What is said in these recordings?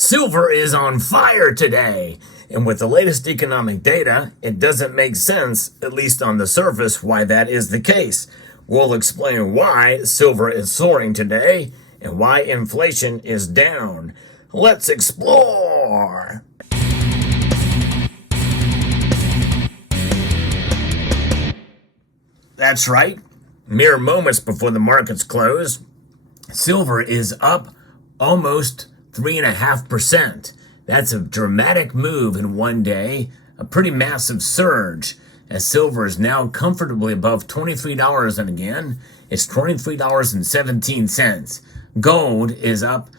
Silver is on fire today, and with the latest economic data, it doesn't make sense, at least on the surface, why that is the case. We'll explain why silver is soaring today and why inflation is down. Let's explore! That's right. Mere moments before the markets close, silver is up almost 3.5%. That's a dramatic move in one day, a pretty massive surge, as silver is now comfortably above $23, and again, it's $23.17. Gold is up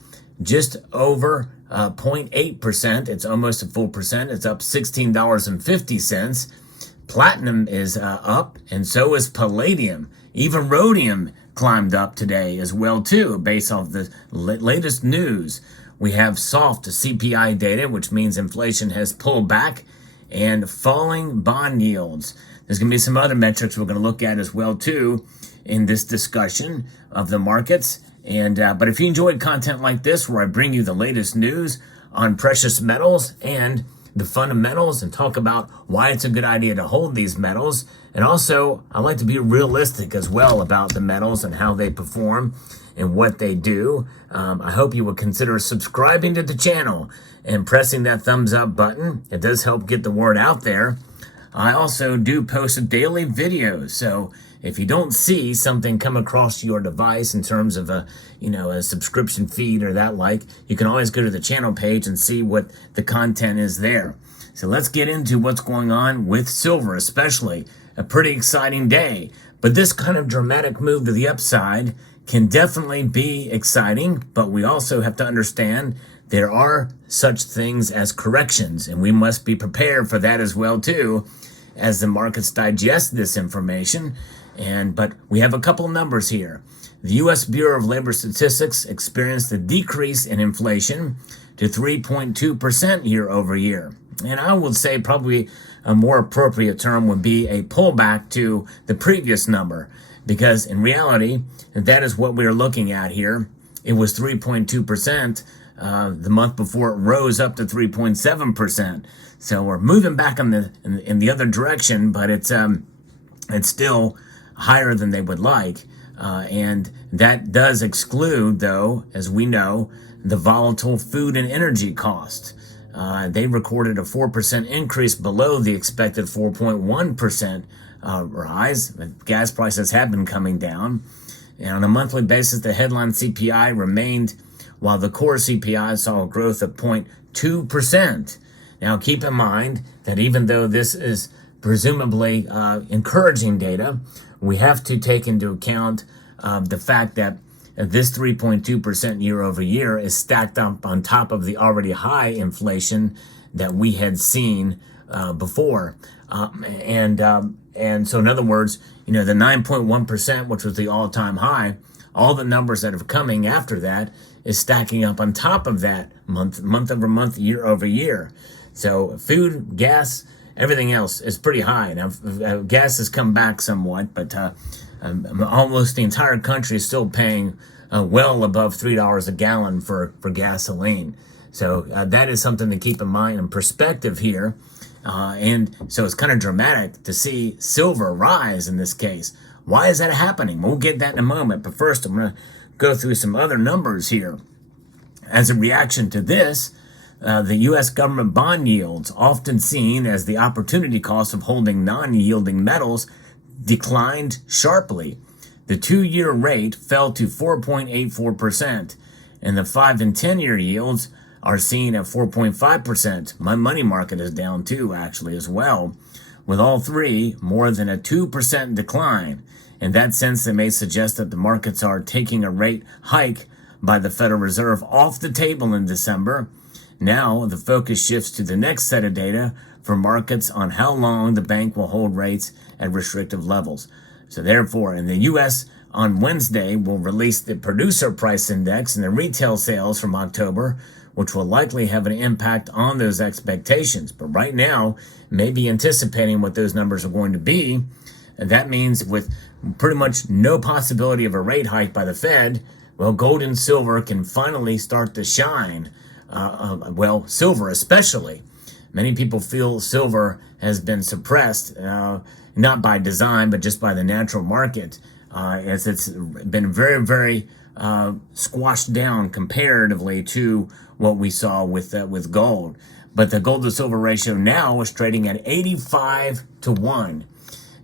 just over 0.8%. It's almost a full percent. It's up $16.50. Platinum is up, and so is palladium. Even rhodium climbed up today as well, too, based off the latest news. We have soft CPI data, which means inflation has pulled back, and falling bond yields. There's going to be some other metrics we're going to look at as well, too, in this discussion of the markets. But if you enjoyed content like this, where I bring you the latest news on precious metals and the fundamentals and talk about why it's a good idea to hold these metals. And also, I like to be realistic as well about the metals and how they perform and what they do. I hope you will consider subscribing to the channel and pressing that thumbs up button. It does help get the word out there. I also do post daily videos, so if you don't see something come across your device in terms of a subscription feed or that like, you can always go to the channel page and see what the content is there. So let's get into what's going on with silver, especially. A pretty exciting day. But this kind of dramatic move to the upside can definitely be exciting, but we also have to understand there are such things as corrections, and we must be prepared for that as well too, as the markets digest this information. But we have a couple numbers here. The U.S. Bureau of Labor Statistics experienced a decrease in inflation to 3.2% year over year. And I would say probably a more appropriate term would be a pullback to the previous number, because in reality, that is what we're looking at here. It was 3.2%. The month before it rose up to 3.7%. So we're moving back in the other direction, but it's still higher than they would like. And that does exclude, though, as we know, the volatile food and energy costs. They recorded a 4% increase below the expected 4.1% rise. Gas prices have been coming down. And on a monthly basis, the headline CPI remained, while the core CPI saw a growth of 0.2%. Now, keep in mind that even though this is presumably encouraging data, we have to take into account the fact that this 3.2% year over year is stacked up on top of the already high inflation that we had seen before. And so in other words, the 9.1%, which was the all-time high, all the numbers that are coming after that is stacking up on top of that month over month, year over year. So food, gas, everything else is pretty high. Now, gas has come back somewhat, but almost the entire country is still paying well above $3 a gallon for gasoline. So that is something to keep in mind and perspective here. And so it's kind of dramatic to see silver rise in this case. Why is that happening? We'll get that in a moment. But first, I'm going to go through some other numbers here. As a reaction to this, the U.S. government bond yields, often seen as the opportunity cost of holding non-yielding metals, declined sharply. The 2-year rate fell to 4.84%, and the 5 and 10-year yields are seen at 4.5%. My money market is down too, actually, as well, with all three more than a 2% decline. In that sense, they may suggest that the markets are taking a rate hike by the Federal Reserve off the table in December. Now, the focus shifts to the next set of data for markets on how long the bank will hold rates at restrictive levels. So therefore, in the U.S., on Wednesday, will release the producer price index and the retail sales from October, which will likely have an impact on those expectations. But right now, maybe anticipating what those numbers are going to be, and that means with pretty much no possibility of a rate hike by the Fed, well, gold and silver can finally start to shine silver especially. Many people feel silver has been suppressed, not by design, but just by the natural market, as it's been very, very squashed down comparatively to what we saw with gold. But the gold to silver ratio now is trading at 85 to 1.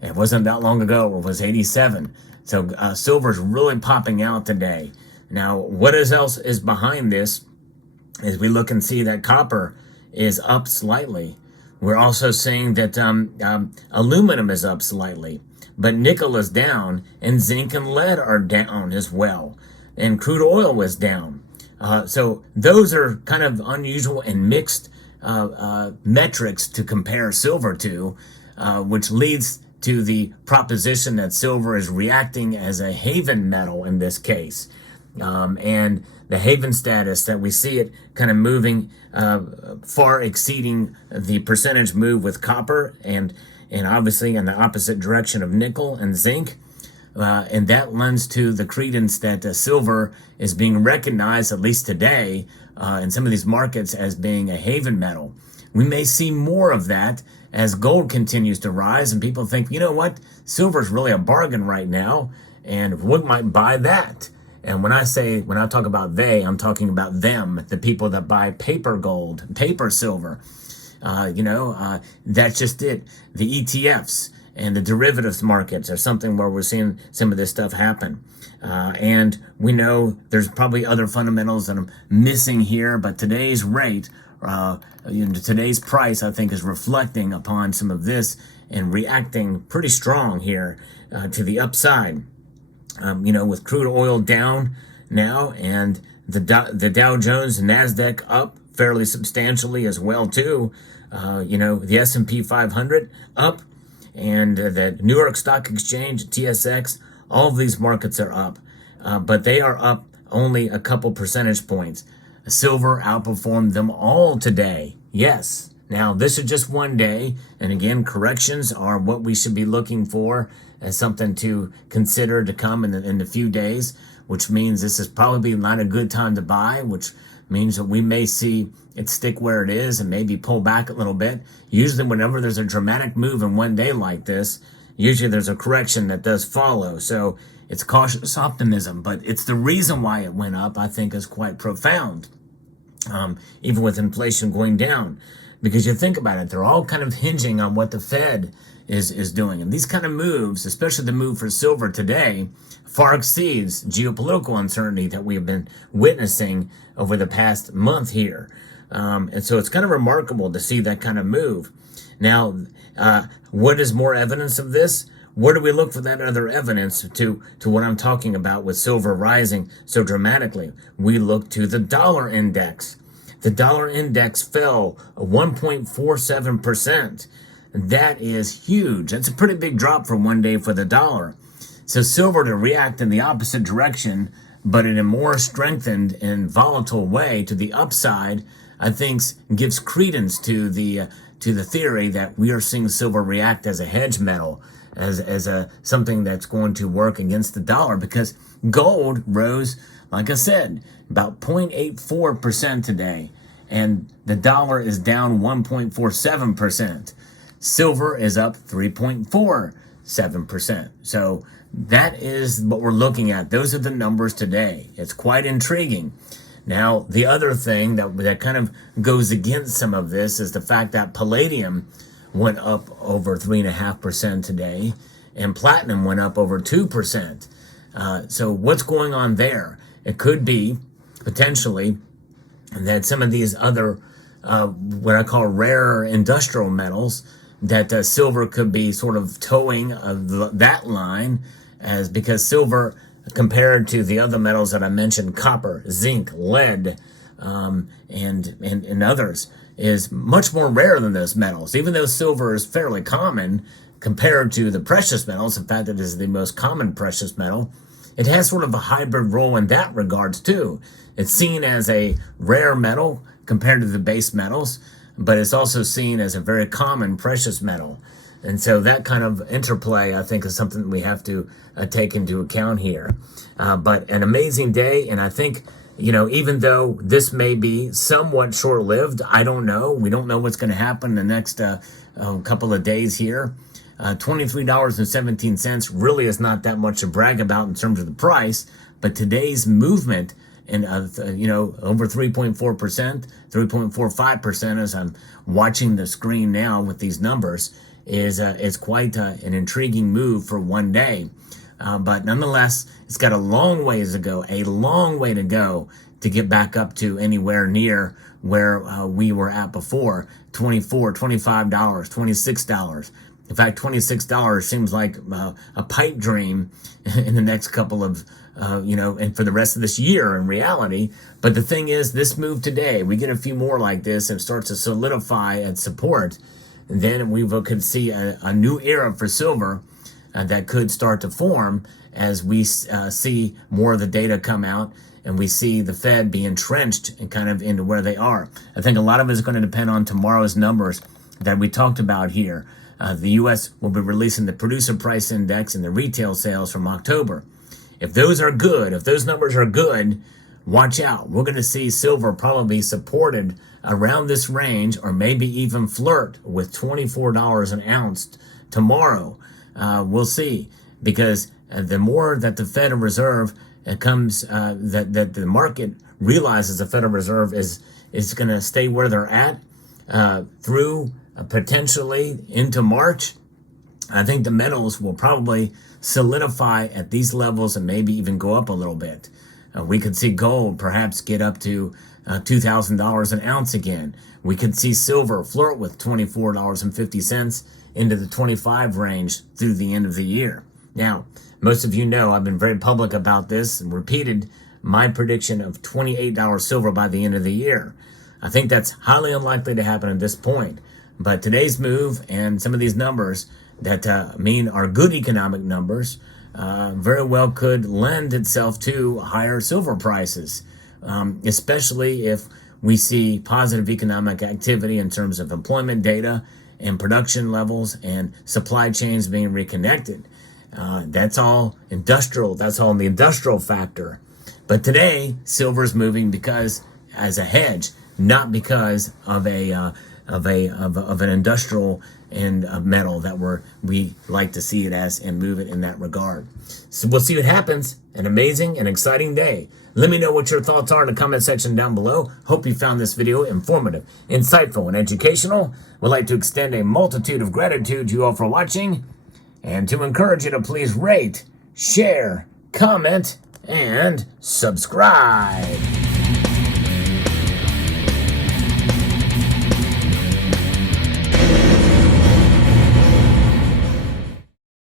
It wasn't that long ago, it was 87. So silver's really popping out today. Now, what else is behind this is we look and see that copper is up slightly. We're also seeing that aluminum is up slightly, but nickel is down, and zinc and lead are down as well, and crude oil is down. So those are kind of unusual and mixed metrics to compare silver to, which leads to the proposition that silver is reacting as a haven metal in this case. And the haven status that we see it kind of moving far exceeding the percentage move with copper, and obviously in the opposite direction of nickel and zinc. And that lends to the credence that silver is being recognized, at least today, in some of these markets as being a haven metal. We may see more of that as gold continues to rise and people think, you know what, silver is really a bargain right now, and we might buy that. And when I talk about they, I'm talking about them, the people that buy paper gold, paper silver. That's just it. The ETFs and the derivatives markets are something where we're seeing some of this stuff happen. And we know there's probably other fundamentals that I'm missing here, but today's rate, today's price, I think, is reflecting upon some of this and reacting pretty strong here to the upside. With crude oil down now, and the Dow Jones and NASDAQ up fairly substantially as well too. The S&P 500 up, and the New York Stock Exchange, TSX, all of these markets are up, but they are up only a couple percentage points. Silver outperformed them all today. Yes. Now, this is just one day, and again, corrections are what we should be looking for as something to consider to come in the few days, which means this is probably not a good time to buy, which means that we may see it stick where it is and maybe pull back a little bit. Usually whenever there's a dramatic move in one day like this, usually there's a correction that does follow. So it's cautious optimism, but it's the reason why it went up, I think, is quite profound, even with inflation going down. Because you think about it, they're all kind of hinging on what the Fed is doing. And these kind of moves, especially the move for silver today, far exceeds geopolitical uncertainty that we have been witnessing over the past month here. And so it's kind of remarkable to see that kind of move. Now, what is more evidence of this? Where do we look for that other evidence to what I'm talking about with silver rising so dramatically? We look to the dollar index. The dollar index fell 1.47%. That is huge. That's a pretty big drop for one day for the dollar. So silver to react in the opposite direction, but in a more strengthened and volatile way to the upside, I think gives credence to the theory that we are seeing silver react as a hedge metal, as something that's going to work against the dollar, because gold rose, like I said, about 0.84% today, and the dollar is down 1.47%. Silver is up 3.47%. So that is what we're looking at. Those are the numbers today. It's quite intriguing. Now, the other thing that kind of goes against some of this is the fact that palladium went up over 3.5% today, and platinum went up over 2%. So what's going on there? It could be potentially that some of these other, what I call rarer industrial metals, that silver could be sort of towing that line, as because silver, compared to the other metals that I mentioned, copper, zinc, lead, and others, is much more rare than those metals. Even though silver is fairly common compared to the precious metals, in fact, it is the most common precious metal, it has sort of a hybrid role in that regards too. It's seen as a rare metal compared to the base metals, but it's also seen as a very common precious metal. And so that kind of interplay, I think, is something we have to take into account here. But an amazing day, and I think even though this may be somewhat short-lived, I don't know. We don't know what's going to happen in the next couple of days here. $23.17 really is not that much to brag about in terms of the price, but today's movement in over 3.4%, 3.45% as I'm watching the screen now with these numbers is quite an intriguing move for one day. But nonetheless, it's got a long way to go to get back up to anywhere near where we were at before, $24, $25, $26. In fact, $26 seems like a pipe dream in the next couple of, and for the rest of this year in reality. But the thing is, this move today, we get a few more like this and starts to solidify at support, and then we could see a new era for silver that could start to form as we see more of the data come out and we see the Fed be entrenched and kind of into where they are. I think a lot of it is going to depend on tomorrow's numbers that we talked about here. The U.S. will be releasing the producer price index and the retail sales from October. If those are good, if those numbers are good, watch out. We're going to see silver probably supported around this range or maybe even flirt with $24 an ounce tomorrow. We'll see, because the more that the Federal Reserve comes, that the market realizes the Federal Reserve is going to stay where they're at through potentially into March, I think the metals will probably solidify at these levels and maybe even go up a little bit. We could see gold perhaps get up to $2,000 an ounce again. We could see silver flirt with $24.50 into the 25 range through the end of the year. Now, most of you know I've been very public about this and repeated my prediction of $28 silver by the end of the year. I think that's highly unlikely to happen at this point. But today's move and some of these numbers that are good economic numbers very well could lend itself to higher silver prices, especially if we see positive economic activity in terms of employment data and production levels and supply chains being reconnected. That's all industrial. That's all in the industrial factor. But today, silver is moving because as a hedge, not because of an industrial and a metal that we like to see it as and move it in that regard. So we'll see what happens. An amazing and exciting day. Let me know what your thoughts are in the comment section down below. Hope you found this video informative, insightful, and educational. We'd like to extend a multitude of gratitude to you all for watching and to encourage you to please rate, share, comment, and subscribe.